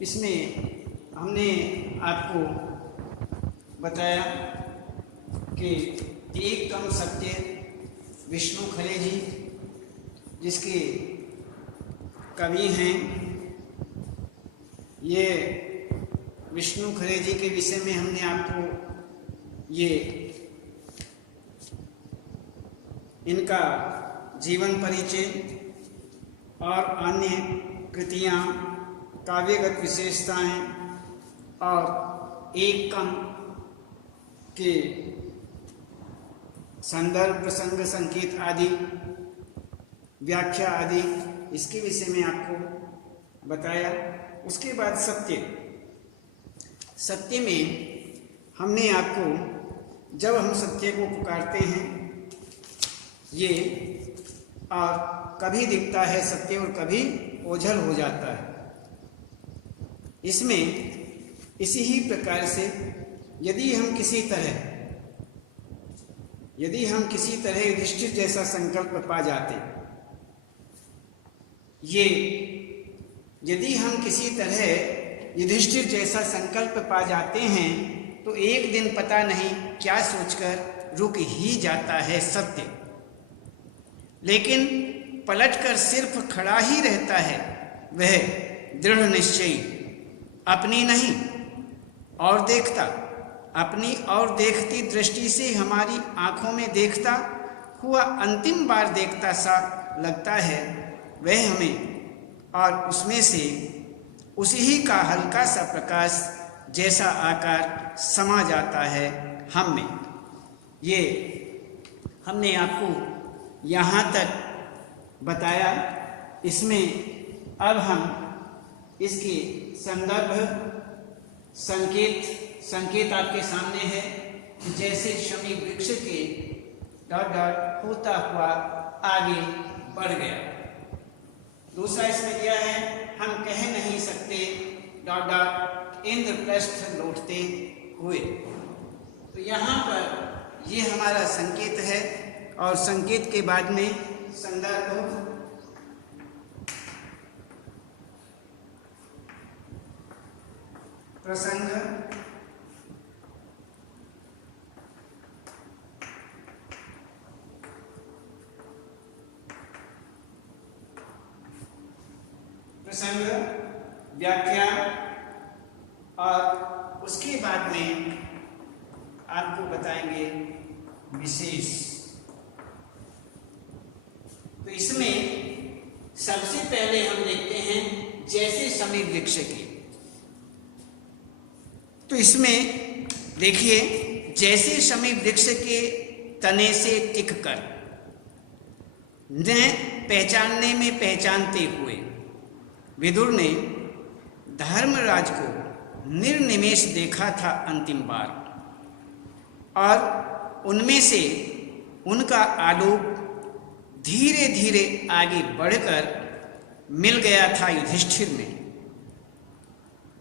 इसमें हमने आपको बताया कि एकम सत्य विष्णु खरे जी जिसके कवि हैं, ये विष्णु खरे जी के विषय में हमने आपको ये इनका जीवन परिचय और अन्य कृतियाँ, काव्यगत विशेषताएं और एकम के संदर्भ, प्रसंग, संकेत आदि, व्याख्या आदि, इसके विषय में आपको बताया। उसके बाद सत्य में हमने आपको, जब हम सत्य को पुकारते हैं ये, और कभी दिखता है सत्य और कभी ओझल हो जाता है। इसमें इसी ही प्रकार से यदि हम किसी तरह युधिष्ठिर जैसा संकल्प पा जाते, यदि हम किसी तरह युधिष्ठिर जैसा संकल्प पा जाते हैं तो एक दिन पता नहीं क्या सोचकर रुक ही जाता है सत्य, लेकिन पलटकर सिर्फ खड़ा ही रहता है वह दृढ़ निश्चयी, अपनी नहीं और देखता, अपनी और देखती दृष्टि से हमारी आंखों में देखता हुआ अंतिम बार देखता सा लगता है वह हमें, और उसमें से उसी ही का हल्का सा प्रकाश जैसा आकार समा जाता है हम में। ये हमने आपको यहाँ तक बताया। इसमें अब हम इसके संदर्भ, संकेत आपके सामने है। जैसे शमी वृक्ष के डॉट होता हुआ आगे बढ़ गया। दूसरा इसमें दिया है, हम कह नहीं सकते डॉट इंद्रप्रस्थ लौटते हुए। तो यहाँ पर ये हमारा संकेत है, और संकेत के बाद में संदर्भ, प्रसंग, व्याख्या, और उसके बाद में आपको बताएंगे विशेष। तो इसमें सबसे पहले हम देखते हैं जैसे शमी वृक्ष की। तो इसमें देखिए, जैसे शमी वृक्ष के तने से टिक कर न पहचानने में पहचानते हुए विदुर ने धर्मराज को निर्निमेष देखा था अंतिम बार, और उनमें से उनका आलोक धीरे धीरे आगे बढ़कर मिल गया था युधिष्ठिर में।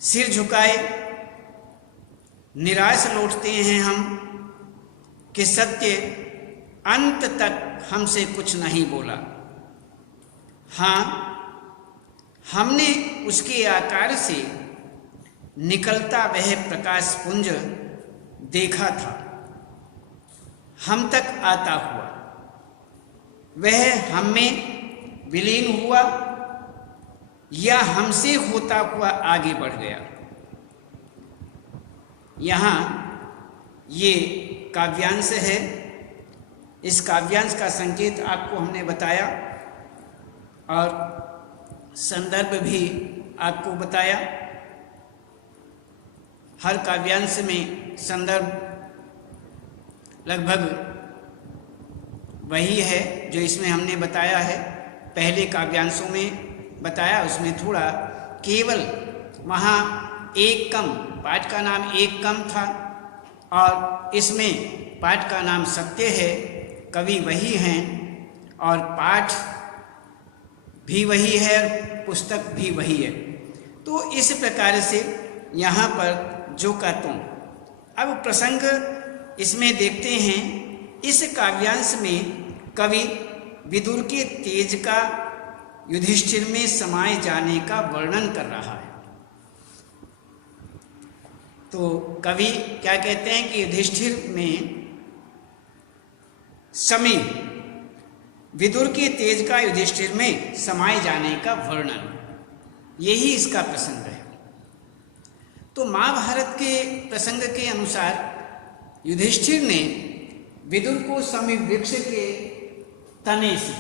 सिर झुकाए निराश लौटते हैं हम कि सत्य अंत तक हमसे कुछ नहीं बोला। हाँ, हमने उसके आकार से निकलता वह प्रकाश पुंज देखा था, हम तक आता हुआ वह हम में विलीन हुआ या हमसे होता हुआ आगे बढ़ गया। यहाँ ये काव्यांश है। इस काव्यांश का संकेत आपको हमने बताया और संदर्भ भी आपको बताया। हर काव्यांश में संदर्भ लगभग वही है जो इसमें हमने बताया है। पहले काव्यांशों में बताया, उसमें थोड़ा केवल वहाँ एक कम, पाठ का नाम एक कम था, और इसमें पाठ का नाम सत्य है। कवि वही हैं और पाठ भी वही है, पुस्तक भी वही है। तो इस प्रकार से यहाँ पर जो का तुम। अब प्रसंग इसमें देखते हैं। इस काव्यांश में कवि विदुर के तेज का युधिष्ठिर में समाये जाने का वर्णन कर रहा है। तो कवि क्या कहते हैं कि युधिष्ठिर में समी, विदुर के तेज का युधिष्ठिर में समाये जाने का वर्णन, यही इसका प्रसंग है। तो महाभारत के प्रसंग के अनुसार युधिष्ठिर ने विदुर को समी वृक्ष के तने से,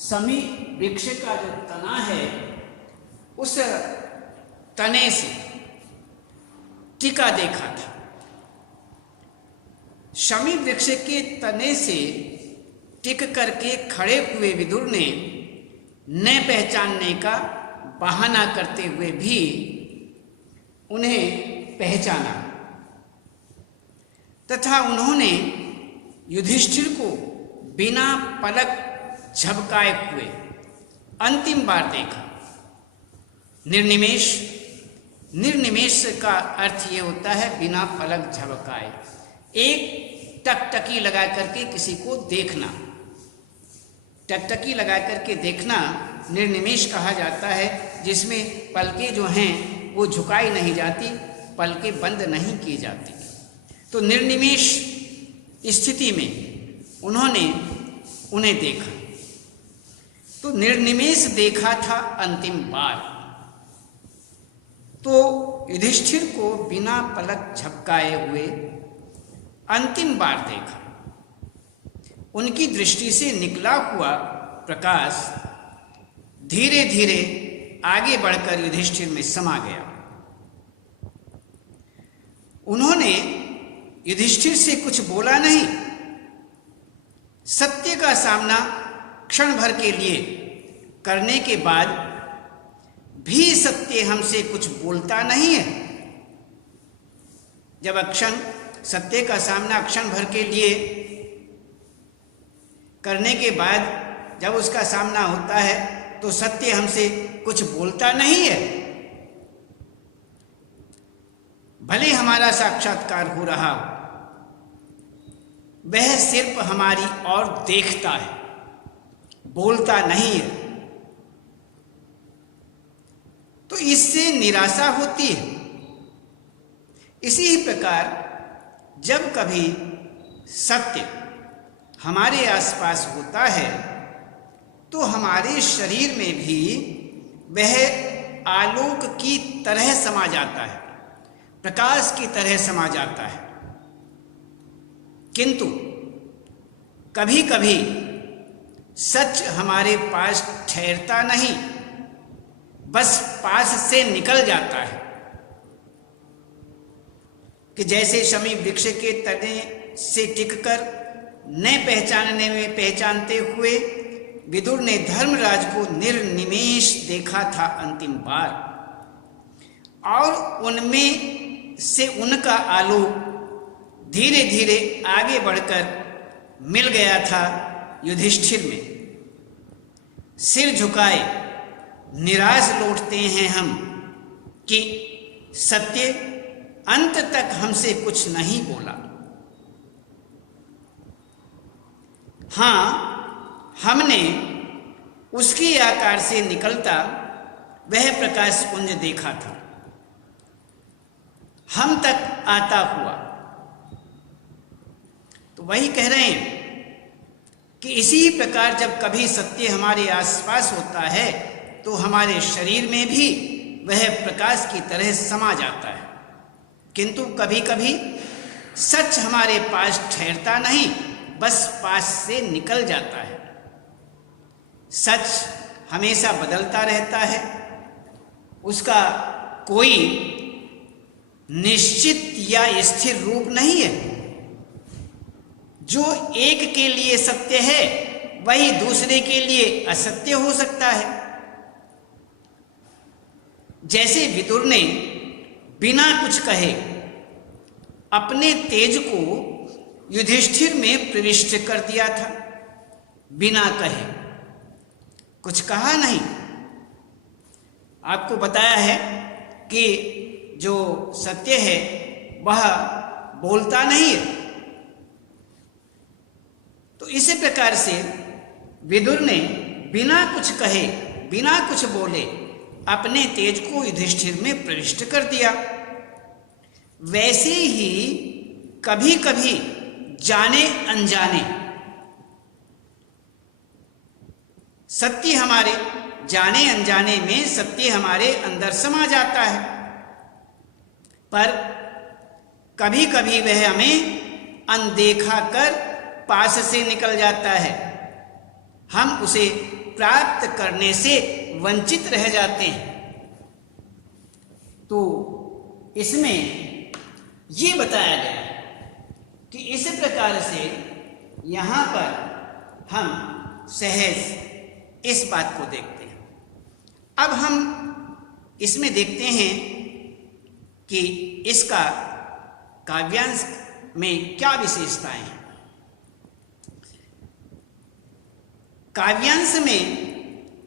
समी वृक्ष का जो तना है उस तने से टिका देखा था। शमी वृक्ष के तने से टिक करके खड़े हुए विदुर ने न पहचानने का बहाना करते हुए भी उन्हें पहचाना तथा उन्होंने युधिष्ठिर को बिना पलक झपकाए हुए अंतिम बार देखा। निर्निमेष, निर्निमेष का अर्थ ये होता है बिना पलक झपकाए, एक टकटकी लगा करके किसी को देखना। टकटकी लगा करके देखना निर्निमेष कहा जाता है, जिसमें पलकें जो हैं वो झुकाई नहीं जाती, पलकें बंद नहीं की जाती। तो निर्निमेष स्थिति में उन्होंने उन्हें देखा, तो निर्निमेष देखा था अंतिम बार। तो युधिष्ठिर को बिना पलक झपकाए हुए अंतिम बार देखा। उनकी दृष्टि से निकला हुआ प्रकाश धीरे धीरे आगे बढ़कर युधिष्ठिर में समा गया। उन्होंने युधिष्ठिर से कुछ बोला नहीं। सत्य का सामना क्षण भर के लिए करने के बाद भी सत्य हमसे कुछ बोलता नहीं है। जब अक्षण सत्य का सामना क्षण भर के लिए करने के बाद जब उसका सामना होता है तो सत्य हमसे कुछ बोलता नहीं है। भले हमारा साक्षात्कार हो रहा हो, वह सिर्फ हमारी ओर देखता है, बोलता नहीं है। तो इससे निराशा होती है। इसी प्रकार जब कभी सत्य हमारे आसपास होता है तो हमारे शरीर में भी वह आलोक की तरह समा जाता है, प्रकाश की तरह समा जाता है। किंतु कभी कभी सच हमारे पास ठहरता नहीं, बस पास से निकल जाता है। कि जैसे शमी वृक्ष के तने से टिककर न पहचानने में पहचानते हुए विदुर ने धर्मराज को निर्निमेष देखा था अंतिम बार, और उनमें से उनका आलोक धीरे धीरे आगे बढ़कर मिल गया था युधिष्ठिर में। सिर झुकाए निराश लौटते हैं हम कि सत्य अंत तक हमसे कुछ नहीं बोला। हाँ, हमने उसके आकार से निकलता वह प्रकाश पुंज देखा था, हम तक आता हुआ। तो वही कह रहे हैं कि इसी प्रकार जब कभी सत्य हमारे आसपास होता है तो हमारे शरीर में भी वह प्रकाश की तरह समा जाता है। किंतु कभी कभी सच हमारे पास ठहरता नहीं, बस पास से निकल जाता है। सच हमेशा बदलता रहता है, उसका कोई निश्चित या स्थिर रूप नहीं है। जो एक के लिए सत्य है वही दूसरे के लिए असत्य हो सकता है। जैसे विदुर ने बिना कुछ कहे अपने तेज को युधिष्ठिर में प्रविष्ट कर दिया था, बिना कहे, कुछ कहा नहीं। आपको बताया है कि जो सत्य है वह बोलता नहीं है। तो इसी प्रकार से विदुर ने बिना कुछ कहे, बिना कुछ बोले अपने तेज को युधिष्ठिर में प्रविष्ट कर दिया। वैसे ही कभी कभी जाने अनजाने सत्य हमारे जाने अनजाने में सत्य हमारे अंदर समा जाता है, पर कभी कभी वह हमें अनदेखा कर पास से निकल जाता है। हम उसे प्राप्त करने से वंचित रह जाते हैं। तो इसमें ये बताया गया कि इस प्रकार से यहाँ पर हम सहज इस बात को देखते हैं। अब हम इसमें देखते हैं कि इसका काव्यांश में क्या विशेषताएं हैं। काव्यांश में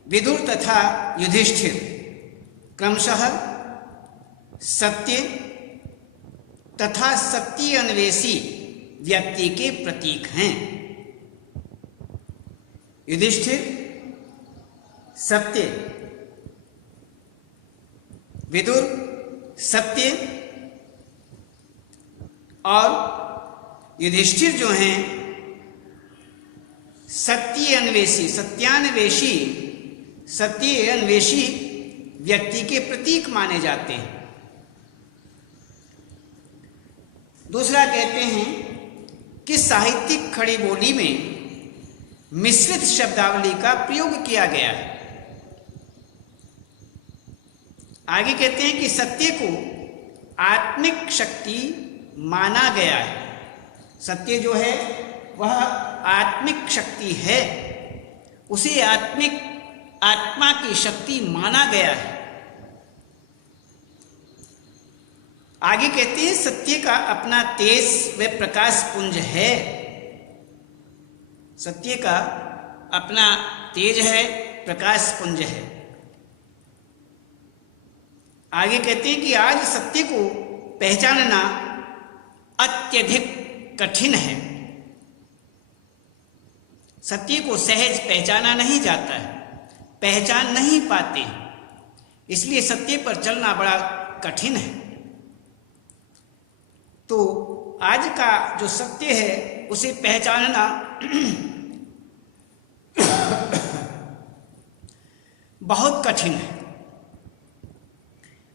विदुर तथा युधिष्ठिर क्रमशः सत्य तथा सत्य अन्वेषी व्यक्ति के प्रतीक हैं। युधिष्ठिर सत्य, विदुर सत्य, और युधिष्ठिर जो हैं सत्य अन्वेषी, सत्यान्वेषी, सत्य अन्वेषी व्यक्ति के प्रतीक माने जाते हैं। दूसरा कहते हैं कि साहित्यिक खड़ी बोली में मिश्रित शब्दावली का प्रयोग किया गया है। आगे कहते हैं कि सत्य को आत्मिक शक्ति माना गया है। सत्य जो है वह आत्मिक शक्ति है, उसे आत्मा की शक्ति माना गया है। आगे कहते हैं सत्य का अपना तेज व प्रकाश पुंज है। सत्य का अपना तेज है, प्रकाश पुंज है। आगे कहते हैं कि आज सत्य को पहचानना अत्यधिक कठिन है। सत्य को सहज पहचाना नहीं जाता है, पहचान नहीं पाते, इसलिए सत्य पर चलना बड़ा कठिन है। तो आज का जो सत्य है उसे पहचानना बहुत कठिन है।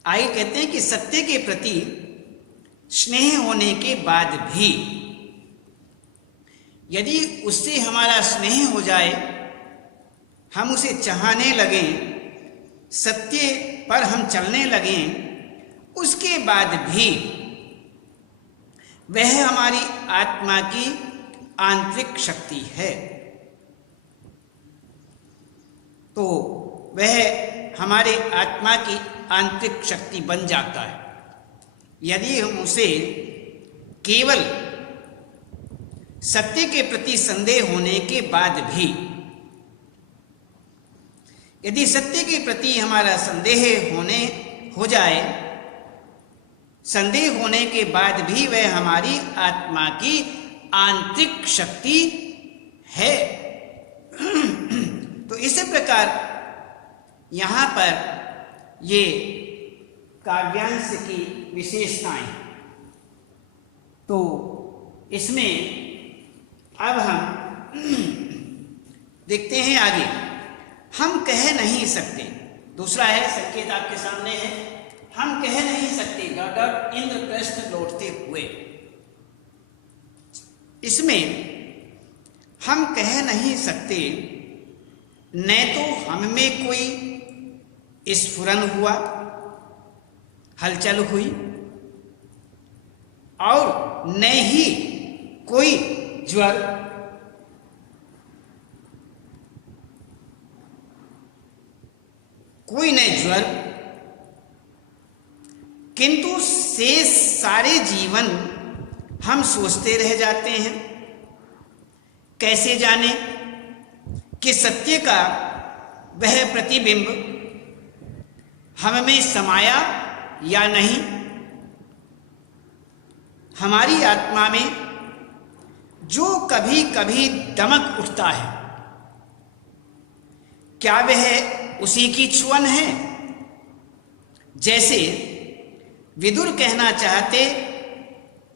आगे कहते हैं कि सत्य के प्रति स्नेह होने के बाद भी यदि उससे हमारा स्नेह हो जाए, हम उसे चाहने लगें, सत्य पर हम चलने लगें, उसके बाद भी वह हमारी आत्मा की आंतरिक शक्ति है। तो वह हमारे आत्मा की आंतरिक शक्ति बन जाता है यदि हम उसे केवल सत्य के प्रति संदेह होने के बाद भी, यदि सत्य के प्रति हमारा संदेह हो जाए, संदेह होने के बाद भी वह हमारी आत्मा की आंतरिक शक्ति है। तो इस प्रकार यहाँ पर ये काव्यांश की विशेषताएं। तो इसमें अब हम देखते हैं आगे, हम कह नहीं सकते। दूसरा है, संकेत आपके सामने है, हम कह नहीं सकते डॉट इंद्रप्रस्थ लौटते हुए। इसमें हम कह नहीं सकते, न तो हम में कोई स्फुरन हुआ, हलचल हुई, और न ही कोई ज्वर, कोई न ज्वर, किंतु शेष सारे जीवन हम सोचते रह जाते हैं। कैसे जाने कि सत्य का वह प्रतिबिंब हम में समाया या नहीं। हमारी आत्मा में जो कभी कभी दमक उठता है, क्या वह उसी की छुअन है? जैसे विदुर कहना चाहते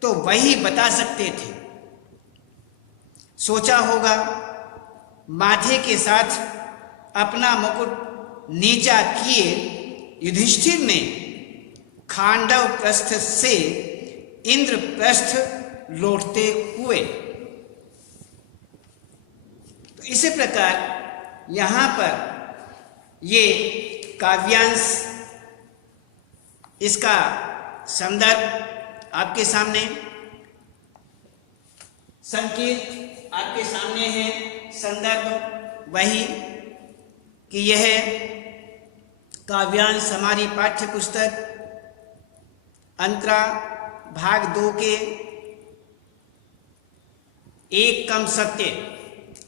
तो वही बता सकते थे। सोचा होगा, माथे के साथ अपना मुकुट नीचा किए युधिष्ठिर ने खांडव प्रस्थ से इंद्रप्रस्थ लौटते हुए। तो इसी प्रकार यहाँ पर ये काव्यांश, इसका संदर्भ आपके सामने, संकेत आपके सामने है। संदर्भ वही कि यह काव्यांश हमारी पाठ्य पुस्तक अंतरा भाग 2 के एक कम सत्य,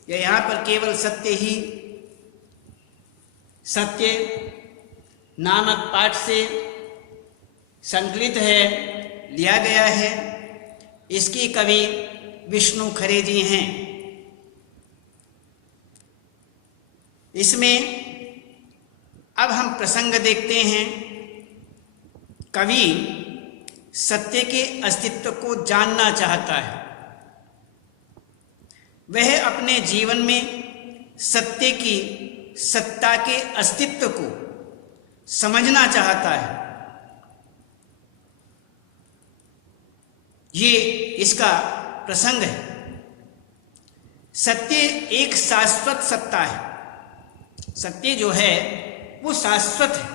या यहाँ पर केवल सत्य ही सत्य नामक पाठ से संकलित है, लिया गया है। इसकी कवि विष्णु खरे जी हैं। इसमें अब हम प्रसंग देखते हैं। कवि सत्य के अस्तित्व को जानना चाहता है। वह अपने जीवन में सत्य की सत्ता के अस्तित्व को समझना चाहता है। ये इसका प्रसंग है। सत्य एक शाश्वत सत्ता है। सत्य जो है वो शाश्वत है,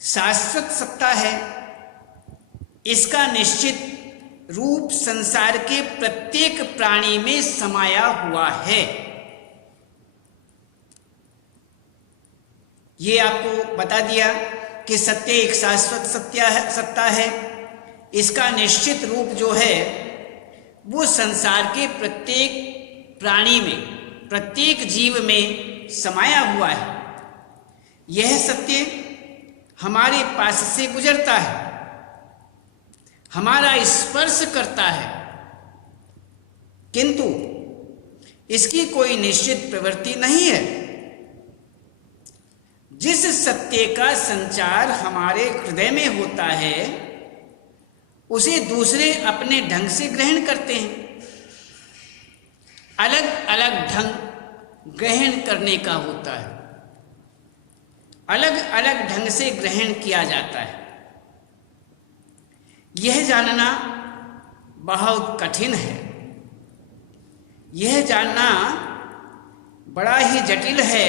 शाश्वत सत्ता है। इसका निश्चित रूप संसार के प्रत्येक प्राणी में समाया हुआ है। ये आपको बता दिया कि सत्य एक शाश्वत सत्ता है। इसका निश्चित रूप जो है वो संसार के प्रत्येक प्राणी में, प्रत्येक जीव में समाया हुआ है। यह सत्य हमारे पास से गुजरता है, हमारा स्पर्श करता है, किंतु इसकी कोई निश्चित प्रवृत्ति नहीं है। जिस सत्य का संचार हमारे हृदय में होता है उसे दूसरे अपने ढंग से ग्रहण करते हैं। अलग अलग ढंग ग्रहण करने का होता है, अलग अलग ढंग से ग्रहण किया जाता है। यह जानना बहुत कठिन है। यह जानना बड़ा ही जटिल है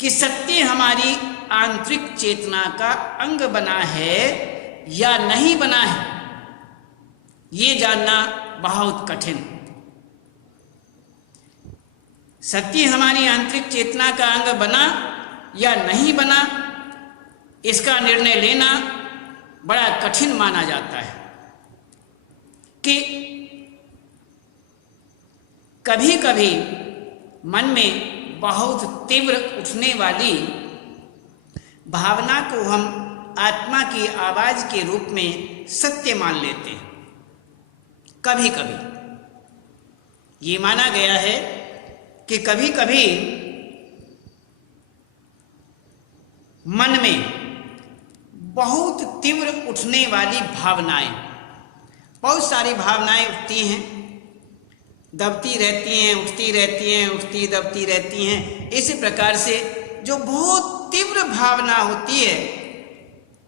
कि सत्य हमारी आंतरिक चेतना का अंग बना है या नहीं बना है। ये जानना बहुत कठिन। सत्य हमारी आंतरिक चेतना का अंग बना या नहीं बना, इसका निर्णय लेना बड़ा कठिन माना जाता है। कि कभी कभी मन में बहुत तीव्र उठने वाली भावना को हम आत्मा की आवाज के रूप में सत्य मान लेते हैं। कभी कभी ये माना गया है कि कभी कभी मन में बहुत तीव्र उठने वाली भावनाएं, बहुत सारी भावनाएं उठती हैं, दबती रहती हैं, उठती रहती हैं, उठती दबती रहती हैं। इसी प्रकार से जो बहुत तीव्र भावना होती है,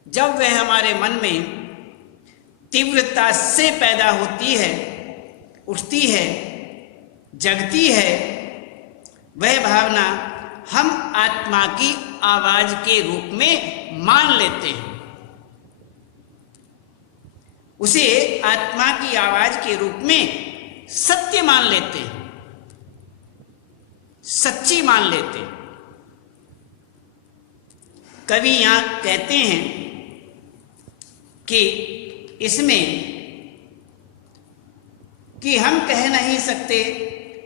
जब वह हमारे मन में तीव्रता से पैदा होती है, उठती है, जगती है, वह भावना हम आत्मा की आवाज के रूप में मान लेते हैं। उसे आत्मा की आवाज के रूप में सत्य मान लेते हैं, सच्ची मान लेते हैं। कवि यहां कहते हैं कि इसमें कि हम कह नहीं सकते,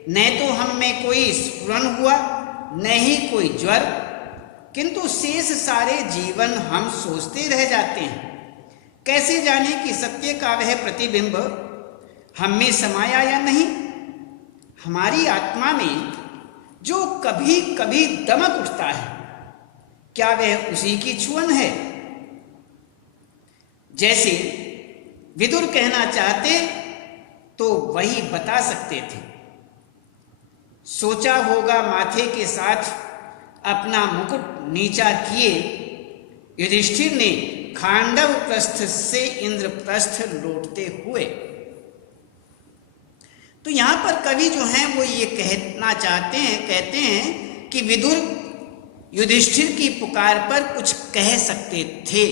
न तो हम में कोई स्फुरण हुआ, न ही कोई ज्वर, किंतु शेष सारे जीवन हम सोचते रह जाते हैं। कैसे जाने कि सत्य का वह प्रतिबिंब हम में समाया या नहीं। हमारी आत्मा में जो कभी कभी दमक उठता है, क्या वह उसी की छुअन है जैसे विदुर कहना चाहते तो वही बता सकते थे। सोचा होगा माथे के साथ अपना मुकुट नीचा किए युधिष्ठिर ने खांडव प्रस्थ से इंद्रप्रस्थ लौटते हुए। तो यहां पर कवि जो हैं वो ये कहना चाहते हैं, कहते हैं कि विदुर युधिष्ठिर की पुकार पर कुछ कह सकते थे।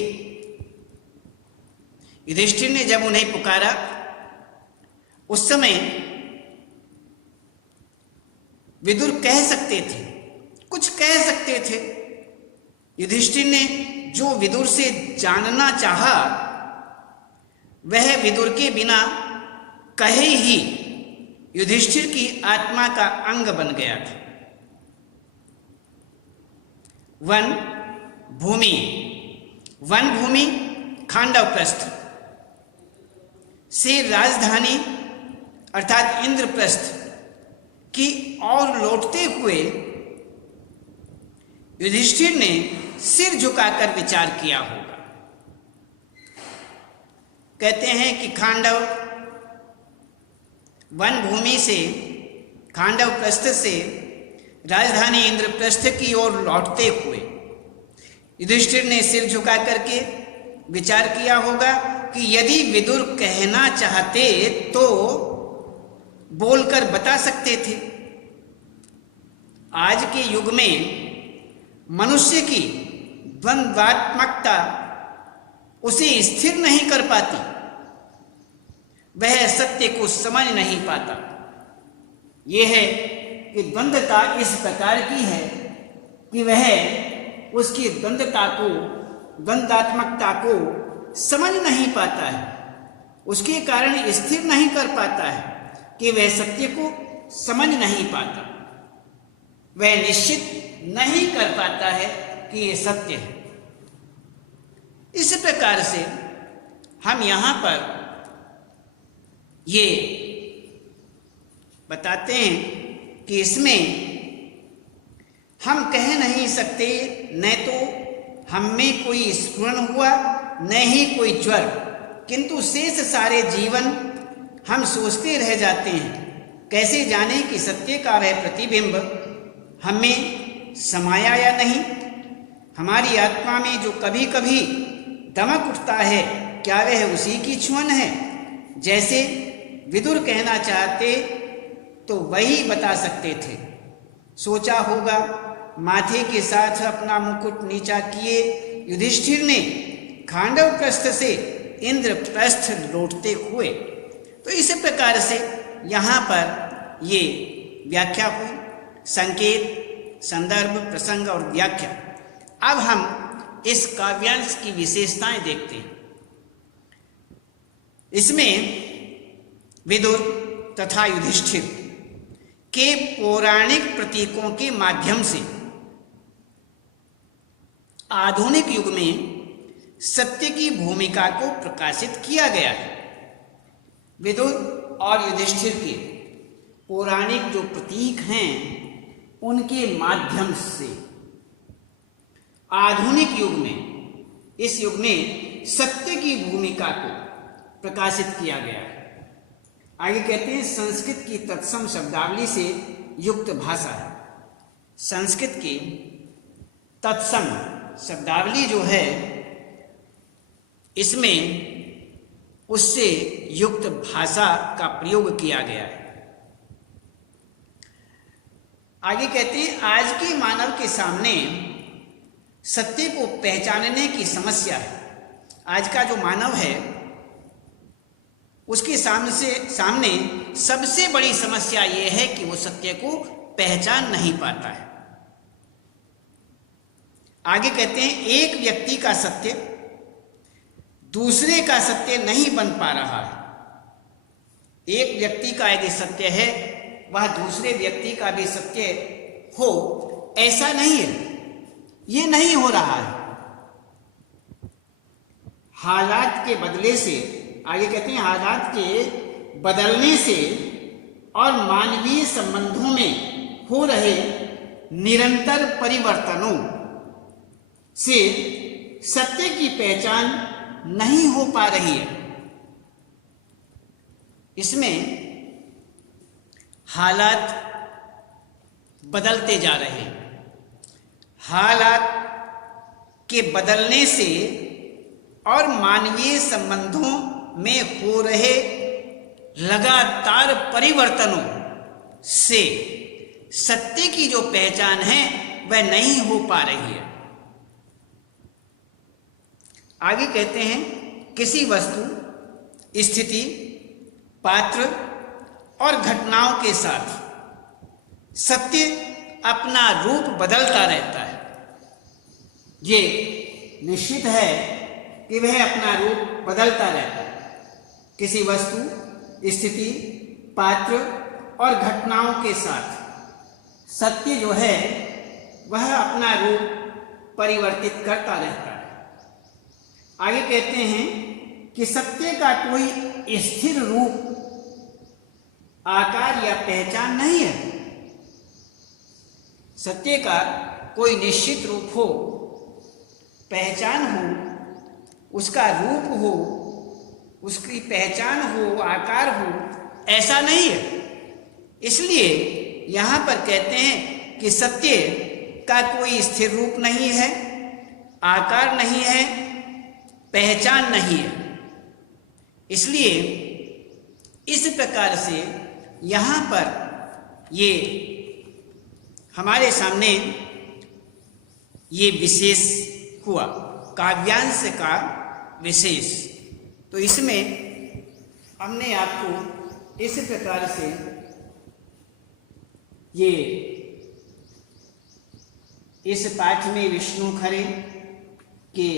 युधिष्ठिर ने जब उन्हें पुकारा उस समय विदुर कह सकते थे, कुछ कह सकते थे। युधिष्ठिर ने जो विदुर से जानना चाहा वह विदुर के बिना कहे ही युधिष्ठिर की आत्मा का अंग बन गया था। वन भूमि, वन भूमि खांडव प्रस्थ से राजधानी अर्थात इंद्रप्रस्थ की ओर लौटते हुए युधिष्ठिर ने सिर झुकाकर विचार किया होगा। कहते हैं कि खांडव वन भूमि से, खांडव प्रस्थ से राजधानी इंद्रप्रस्थ की ओर लौटते हुए युधिष्ठिर ने सिर झुका करके विचार किया होगा कि यदि विदुर कहना चाहते तो बोलकर बता सकते थे। आज के युग में मनुष्य की द्वंद्वात्मकता उसे स्थिर नहीं कर पाती, वह सत्य को समझ नहीं पाता। यह है कि द्वंद्वता इस प्रकार की है कि वह उसकी द्वंद्वता को, द्वंद्वात्मकता को समझ नहीं पाता है, उसके कारण स्थिर नहीं कर पाता है कि वह सत्य को समझ नहीं पाता, वह निश्चित नहीं कर पाता है कि यह सत्य है। इस प्रकार से हम यहां पर ये बताते हैं कि इसमें हम कह नहीं सकते, न तो हम में कोई स्फुरण हुआ न ही कोई ज्वर, किंतु शेष सारे जीवन हम सोचते रह जाते हैं कैसे जाने कि सत्य का वह प्रतिबिंब हमें समाया या नहीं। हमारी आत्मा में जो कभी कभी दमक उठता है, क्या वह उसी की छुअन है? जैसे विदुर कहना चाहते तो वही बता सकते थे। सोचा होगा माथे के साथ अपना मुकुट नीचा किए युधिष्ठिर ने खांडव प्रस्थ से इंद्रप्रस्थ लौटते हुए। तो इस प्रकार से यहाँ पर ये व्याख्या हुई, संकेत, संदर्भ, प्रसंग और व्याख्या। अब हम इस काव्यांश की विशेषताएं देखते हैं। इसमें विदुर तथा युधिष्ठिर के पौराणिक प्रतीकों के माध्यम से आधुनिक युग में सत्य की भूमिका को प्रकाशित किया गया है। विदुर और युधिष्ठिर के पौराणिक जो प्रतीक हैं उनके माध्यम से आधुनिक युग में, इस युग में सत्य की भूमिका को प्रकाशित किया गया है। आगे कहते हैं संस्कृत की तत्सम शब्दावली से युक्त भाषा है। संस्कृत की तत्सम शब्दावली जो है इसमें उससे युक्त भाषा का प्रयोग किया गया है। आगे कहते हैं आज के मानव के सामने सत्य को पहचानने की समस्या है। आज का जो मानव है उसके सामने सबसे बड़ी समस्या यह है कि वो सत्य को पहचान नहीं पाता है। आगे कहते हैं एक व्यक्ति का सत्य दूसरे का सत्य नहीं बन पा रहा है। एक व्यक्ति का यदि सत्य है वह दूसरे व्यक्ति का भी सत्य हो, ऐसा नहीं है, ये नहीं हो रहा है। हालात के बदले से, आगे कहते हैं हालात के बदलने से और मानवीय संबंधों में हो रहे निरंतर परिवर्तनों से सत्य की पहचान नहीं हो पा रही है। इसमें हालात बदलते जा रहे हैं। हालात के बदलने से और मानवीय संबंधों में हो रहे लगातार परिवर्तनों से सत्य की जो पहचान है वह नहीं हो पा रही है। आगे कहते हैं, किसी वस्तु, स्थिति, पात्र और घटनाओं के साथ सत्य अपना रूप बदलता रहता है। ये निश्चित है कि वह अपना रूप बदलता रहता है। किसी वस्तु, स्थिति, पात्र और घटनाओं के साथ सत्य जो है वह अपना रूप परिवर्तित करता रहता है। आगे कहते हैं कि सत्य का कोई स्थिर रूप, आकार या पहचान नहीं है। सत्य का कोई निश्चित रूप हो, पहचान हो, उसका रूप हो, उसकी पहचान हो, आकार हो, ऐसा नहीं है। इसलिए यहाँ पर कहते हैं कि सत्य का कोई स्थिर रूप नहीं है, आकार नहीं है, पहचान नहीं है। इसलिए इस प्रकार से यहाँ पर ये हमारे सामने ये विशेष हुआ, काव्यांश का विशेष। तो इसमें हमने आपको इस प्रकार से ये इस पाठ में विष्णु खरे के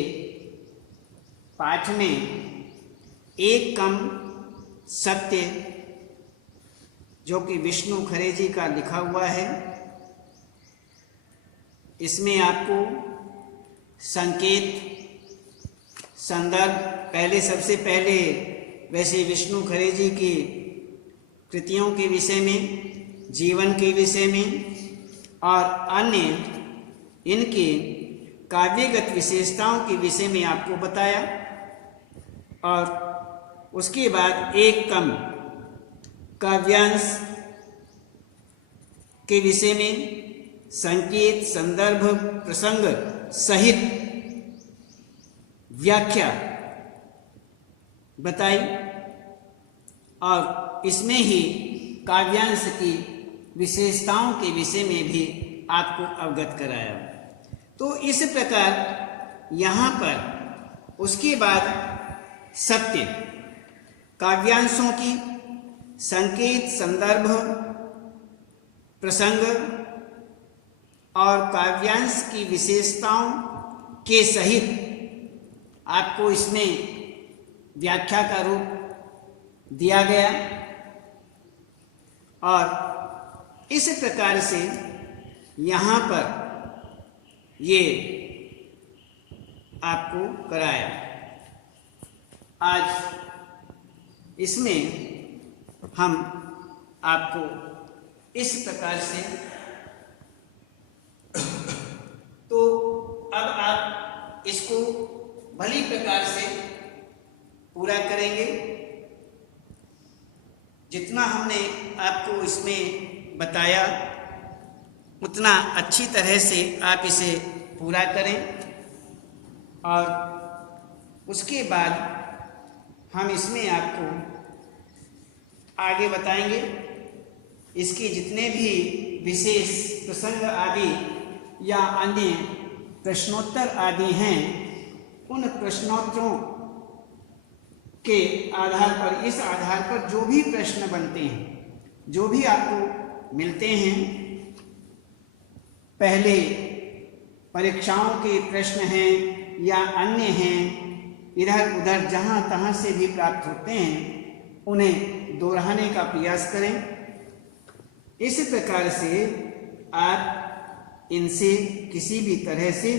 पाठ में एक कम सत्य जो कि विष्णु खरे जी का लिखा हुआ है, इसमें आपको संकेत, संदर्भ, पहले सबसे पहले वैसे विष्णु खरे जी की कृतियों के विषय में, जीवन के विषय में और अन्य इनके काव्यगत विशेषताओं के विषय में आपको बताया। और उसके बाद एक कम काव्यांश के विषय में संकेत, संदर्भ, प्रसंग सहित व्याख्या बताई और इसमें ही काव्यांश की विशेषताओं के विषय में भी आपको अवगत कराया। तो इस प्रकार यहाँ पर उसके बाद सत्य, काव्यांशों की संकेत, संदर्भ, प्रसंग और काव्यांश की विशेषताओं के सहित आपको इसमें व्याख्या का रूप दिया गया। और इस प्रकार से यहाँ पर ये आपको कराया। आज इसमें हम आपको इस प्रकार से, तो अब आप इसको भली प्रकार से पूरा करेंगे। जितना हमने आपको इसमें बताया उतना अच्छी तरह से आप इसे पूरा करें और उसके बाद हम इसमें आपको आगे बताएंगे। इसके जितने भी विशेष प्रसंग आदि या अन्य प्रश्नोत्तर आदि हैं, उन प्रश्नोत्तरों के आधार पर, इस आधार पर जो भी प्रश्न बनते हैं, जो भी आपको मिलते हैं, पहले परीक्षाओं के प्रश्न हैं या अन्य हैं, इधर उधर जहाँ तहाँ से भी प्राप्त होते हैं, उन्हें दोहराने का प्रयास करें। इस प्रकार से आप इनसे किसी भी तरह से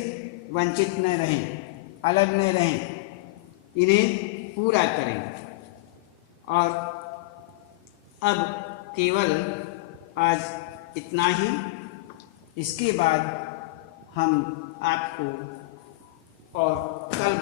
वंचित न रहें, अलग न रहें, इन्हें पूरा करें। और अब केवल आज इतना ही। इसके बाद हम आपको और कल